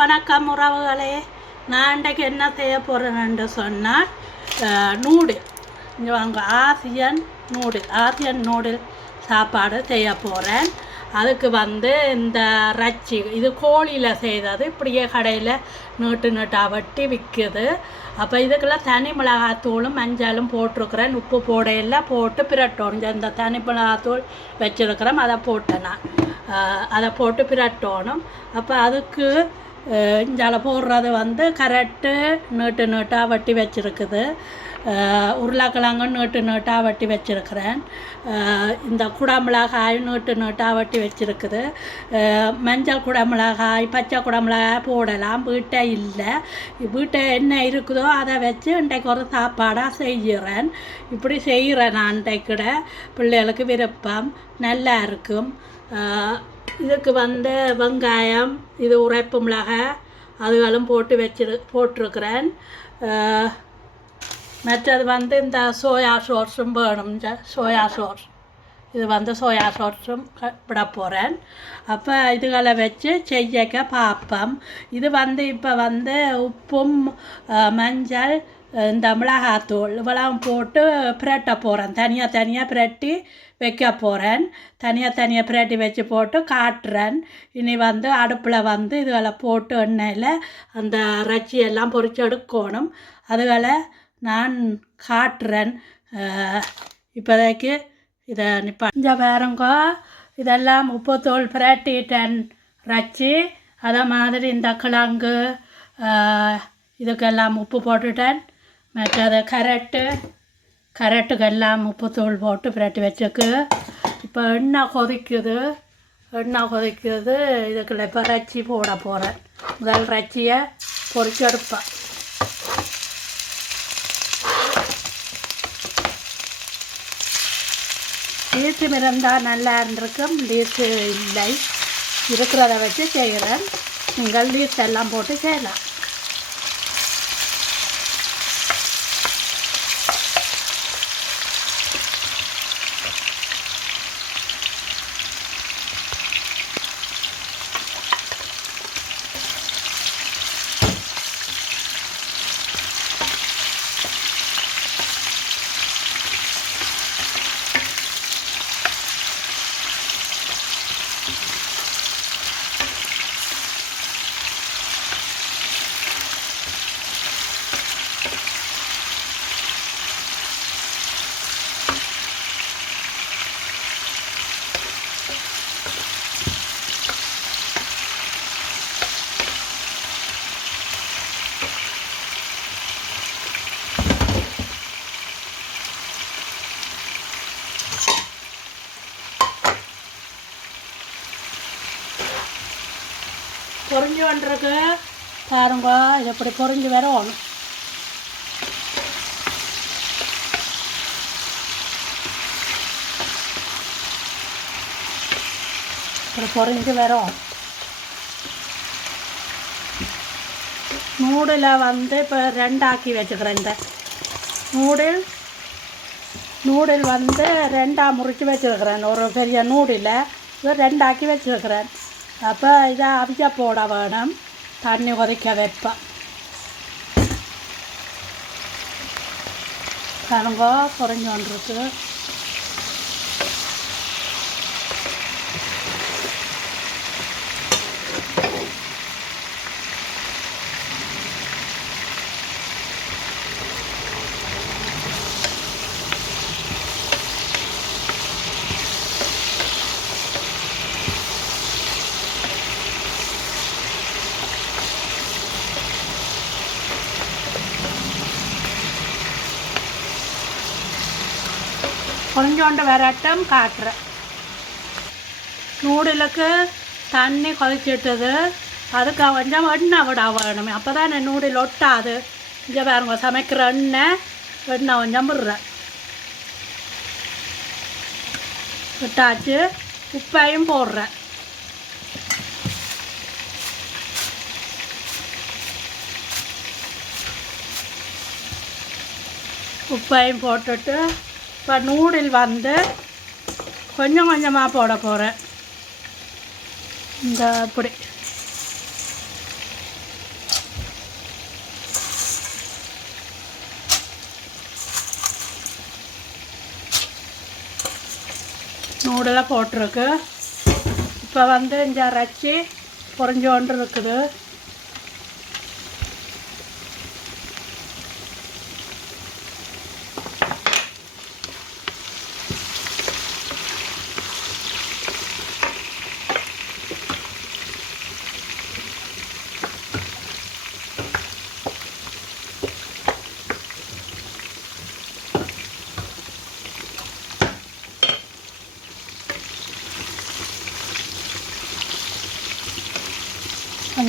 வணக்கம் உறவுகளே. நான் இன்றைக்கு என்ன செய்ய போகிறேன்னு சொன்னால் நூடுல் இங்கே வாங்க ஆசியன் நூடுல் ஆசியன் நூடுல் சாப்பாடு செய்ய போகிறேன் அதுக்கு வந்து இந்த ரச்சி இது கோழியில் செய்தது. இப்படியே கடையில் நீட்டு நீட்டாக வெட்டி விற்குது அப்போ இதுக்கெல்லாம் தனி மிளகாத்தூளும் மஞ்சளும் போட்டிருக்கிறேன். உப்பு போடையில் போட்டு பிரட்டணும். இந்த தனி மிளகாத்தூள் வச்சுருக்கிறேன். அதை போட்டேன் நான். அதை போட்டு பிரட்டணும். அப்போ அதுக்கு இஞ்சால போடுறது வந்து கரெக்டு நீட்டு நீட்டாக வெட்டி வச்சுருக்குது உருளைக்கிழங்கு நீட்டு நீட்டாக வெட்டி வச்சுருக்கிறேன். இந்த குடமிளகாய் நீட்டு நீட்டாக வெட்டி வச்சுருக்குது. மஞ்சள் குடமிளகாய் பச்சை குடமிளகாய் போடலாம். வீட்டை இல்லை. வீட்டை என்ன இருக்குதோ அதை வச்சு இன்றைக்கு ஒரு சாப்பாடாக செய்கிறேன். இப்படி செய்கிறேன் நான் இன்றைக்கிட பிள்ளைகளுக்கு விருப்பம். நல்லா இருக்கும். இதுக்கு வந்து வெங்காயம் இது உரைப்பு மிளகாய் அதுகளும் போட்டு வச்சிரு போட்டிருக்கிறேன். மற்றது வந்து இந்த சோயா சோர்ஸும் வேணும் சோயா சோர்ஸ் இது வந்து சோயா சோர்ஸும் க- விட போகிறேன் அப்போ இதுகளை வச்சு செய்யக்க பார்ப்போம் இது வந்து இப்போ வந்து உப்பும் மஞ்சள் இந்த மிளகாத்தூள் இவெல்லாம் போட்டு பிரட்ட போகிறேன் தனியாக தனியாக பிரட்டி வைக்க போகிறேன் தனியாக தனியாக பிரட்டி வச்சு போட்டு காட்டுறேன் இனி வந்து அடுப்பில் வந்து இதுகளை போட்டு எண்ணெயில் அந்த ரச்சி எல்லாம் எடுக்கணும் அதுகளை நான் காட்டுறேன். இப்போதைக்கு இதை நிப்பா. இந்த பாருங்க இதெல்லாம் உப்புத்தூள் பிரட்டிட்டேன். ரச்சி அதே மாதிரி இந்த கிழங்கு இதுக்கெல்லாம் உப்பு போட்டுட்டேன். மற்றது கரட்டு கரட்டுக்கெல்லாம் உப்புத்தூள் போட்டு பிரட்டி வச்சுக்கு. இப்போ எண்ணெய் கொதிக்குது. எண்ணெய் கொதிக்குது. இதுக்குள்ள இப்போ ரச்சி போட போகிறேன் முதல் ரச்சியை பொறிச்செடுப்பேன் லீச்சு இருந்தால் நல்லா இருந்திருக்கும். லீச்சு இல்லை. இருக்கிறத வச்சு செய்கிறேன். நீங்கள் லீஸ் எல்லாம் போட்டு செய்யலாம். பொறிஞ்சு வந்துருக்கு. பாருங்க எப்படி இப்படி பொறிஞ்சு வரும். இப்படி பொறிஞ்சு வரும். நூடில் வந்து இப்போ ரெண்டாக்கி வச்சுக்கிறேன் இந்த நூடில். நூடில் வந்து ரெண்டாக முறித்து வச்சுருக்கிறேன் ஒரு பெரிய நூடில். இது ரெண்டாக்கி வச்சுருக்கிறேன் அப்போ இதை அவிச்ச போட வேணும் தண்ணி கொதிக்க வைப்பேன் பாருங்க குறைஞ்சி வந்துருக்கு கொஞ்சோண்டு வரட்டும் காட்டுறேன். நூடுலுக்கு தண்ணி கொதிச்சிட்டது. அதுக்கு கொஞ்சம் எண்ணெய் விட வேணும். அப்போ தான் நூடில் ஒட்டாது. இங்கே பாருங்க சமைக்கிற எண்ணெய் எண்ணெய் கொஞ்சம் விடுறேன். விட்டாச்சு உப்பையும் போடுறேன். உப்பையும் போட்டுட்டு இப்போ நூடில் வந்து கொஞ்சம் கொஞ்சமாக போட போகிறேன் இந்த இப்படி நூடெல்லாம் போட்டிருக்கு. இப்போ வந்து இந்த இறைச்சி பொறிஞ்சோன்று இருக்குது.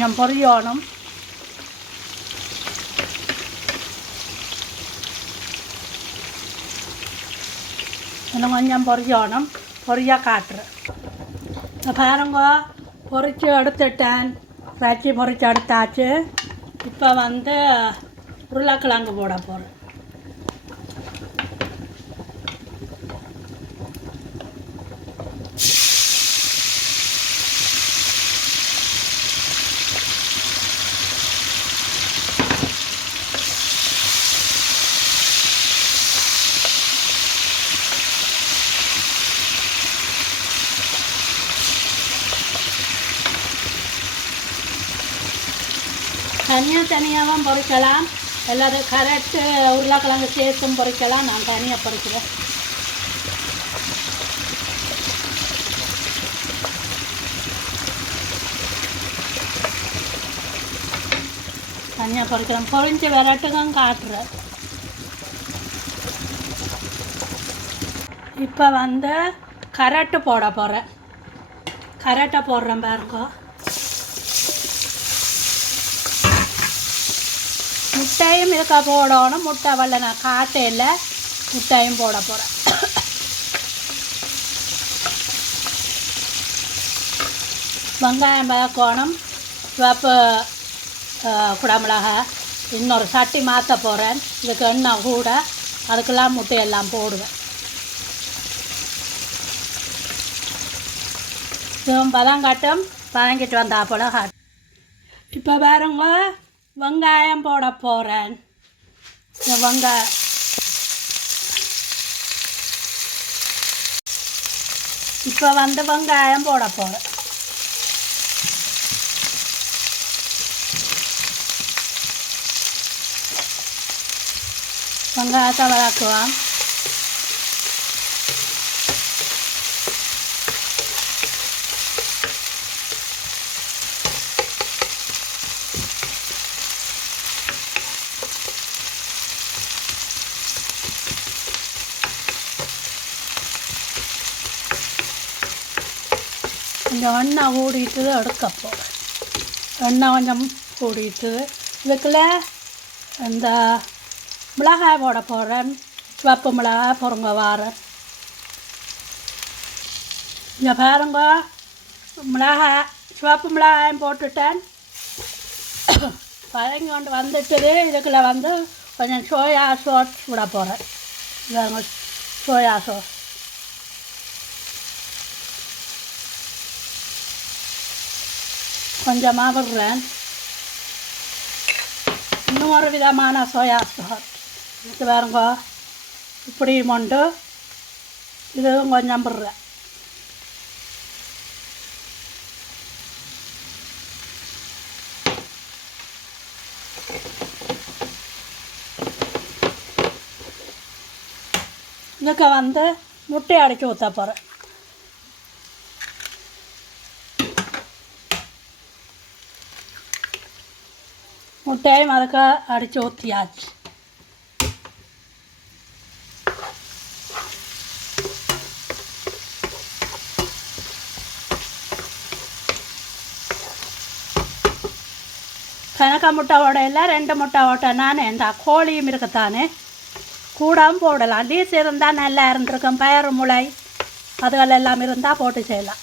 கொஞ்சம் பொரியணும். இன்னும் கொஞ்சம் பொரியணும். பொரியா காட்டுறேன். இப்போ பாருங்க பொரிச்சு எடுத்துட்டேன். ரச்சி பொரிச்சு எடுத்தாச்சு. இப்போ வந்து உருளைக்கிழங்கு போட போகிறேன் தனியாக தனியாகவும் பொறிக்கலாம். எல்லாரும் கரெக்டு உருளைக்கிழங்கு சேர்த்தும் பொறிக்கலாம். நான் தனியாக பொறிக்கிறேன். தனியாக பொறிக்கிறேன். பொறிஞ்சு விரட்டுக்கும் காட்டுறேன். இப்போ வந்து கரெக்டு போட போகிறேன் கரெக்டை போடுறேன் பாருங்க. முட்டையும் இதுக்க போடணும். முட்டை வரல நான் காட்டையில் முட்டையும் போட போகிறேன் வெங்காயம் வதக்கணும். சிவப்பு குடமிளகா இன்னொரு சட்டி மாற்ற போகிறேன் இதுக்கு எண்ணெய் கூட. அதுக்கெல்லாம் முட்டையெல்லாம் போடுவேன். இதுவும் பதங்கட்டும் வதங்கிட்டு வந்தால் போல காட்டு இப்போ பாருங்க. வெங்காயம் போட போகிறேன் இந்த வெங்காயம் இப்போ வந்து வெங்காயம் போட போகிறேன் வெங்காயத்தை வளர்க்குவான் கொஞ்சம் எண்ணெய் கூடிட்டு எடுக்க போகிறேன் எண்ணெய் கொஞ்சம் கூடிட்டு இதுக்குள்ளே இந்த மிளகாய் போட போகிறேன் சிவப்பு மிளகாய் பொறுங்க வாரேன். இங்கே பாருங்க மிளகாய் சிவப்பு மிளகாயும் போட்டுட்டேன். பழங்கி கொண்டு வந்துட்டுது. இதுக்குள்ள வந்து கொஞ்சம் சோயா சோஸ் விட போகிறேன் சோயா சோஸ் கொஞ்சமாக விடுறேன் இன்னும் ஒரு விதமான சோயா சாஸ் இது பாருங்க இப்படி மொண்டு இதுவும் கொஞ்சம் விடுறேன் இதுக்கு வந்து முட்டை அடித்து ஊற்ற போகிறேன் முட்டையும் அதுக்கு அடித்து ஊற்றியாச்சு கணக்க முட்டை உடையில ரெண்டு முட்டை ஓட்டனான்னு இந்த கோழியும் இருக்குத்தானே கூடவும் போடலாம் லீஸ் இருந்தால் நல்லா இருந்திருக்கும் பயறு முளை அதுகள் எல்லாம் இருந்தால் போட்டு செய்யலாம்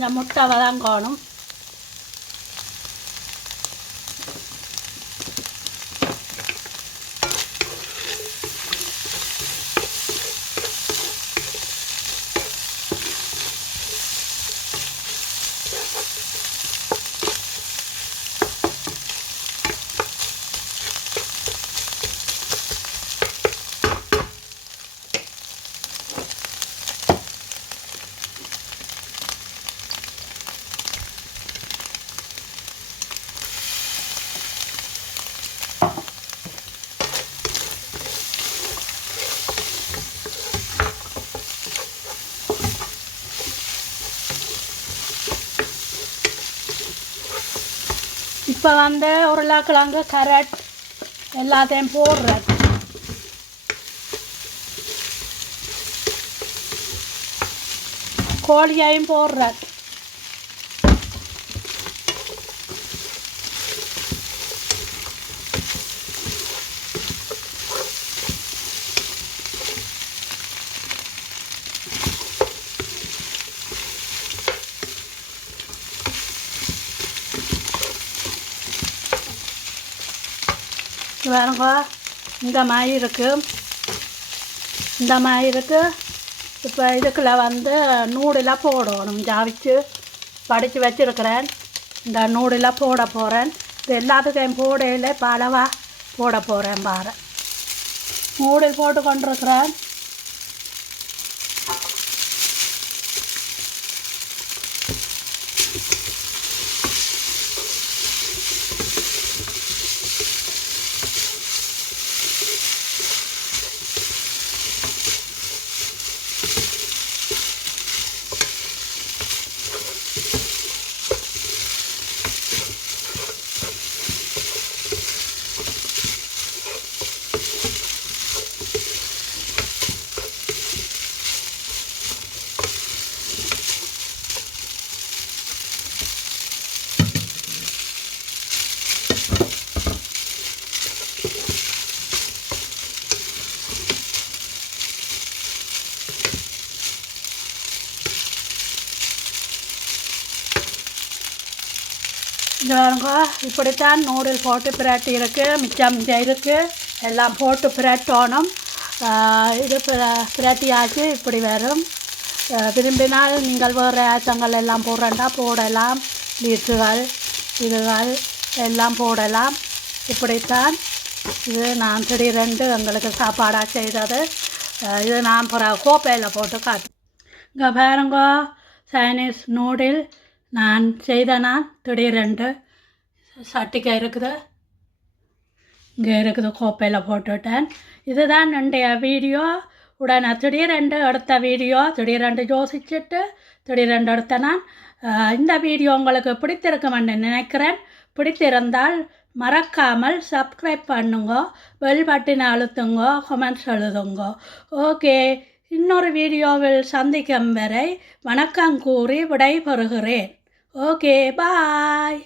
கொஞ்சம் முட்டை காணும். இப்போ வந்து உருளைக்கிழங்கு கரட் எல்லாத்தையும் போடுறது கோழியையும் போடுறேன். இது இந்த மாதிரி இருக்குது இந்த மாதிரி இருக்குது இப்போ இதுக்குள்ள வந்து நூடுலாம் போடணும். ஜாவிச்சு படித்து வச்சுருக்கிறேன். இந்த நூடுலாம் போட போகிறேன் இது எல்லாத்துக்கும் போடையில் பலவா போட போகிறேன் பாரு. நூடில் போட்டு கொண்டிருக்கிறேன். பாருங்க. இப்படித்தான் நூடுல் போட்டு பிரட்டி இருக்குது மிச்சம் இருக்குது எல்லாம் போட்டு பிரட்டணும். இது பிரட்டியாச்சு இப்படி வரும். விரும்பினால் நீங்கள் வேறு ஆச்சங்கள் எல்லாம் போடுறேன்டா போடலாம். லீட்டுகள் இதுகள் எல்லாம் போடலாம். இப்படித்தான் இது நான் திடீரென்று எங்களுக்கு சாப்பாடாக செய்தது. இது நான் பிறகு கோப்பையில் போட்டு காட்டு இங்கே பாருங்க சைனீஸ் நூடில் நான் செய்த நான் திடீரென்று சட்டிக்கை இருக்குது. இங்கே இருக்குது கோப்பையில் போட்டுவிட்டேன் இதுதான் என்னுடைய வீடியோ. உடனே திடீரெண்டு எடுத்த வீடியோ. திடீரெண்டு யோசிச்சுட்டு திடீரெண்டு எடுத்த நான் இந்த வீடியோ உங்களுக்கு பிடித்திருக்குமென்று நினைக்கிறேன். பிடித்திருந்தால் மறக்காமல் சப்ஸ்கிரைப் பண்ணுங்க. பெல் பட்டினை அழுத்துங்க. கமெண்ட்ஸ் எழுதுங்க. ஓகே. இன்னொரு வீடியோவில் சந்திக்கும் வரை வணக்கம் கூறி விடைபெறுகிறேன். ஓகே. பாய்.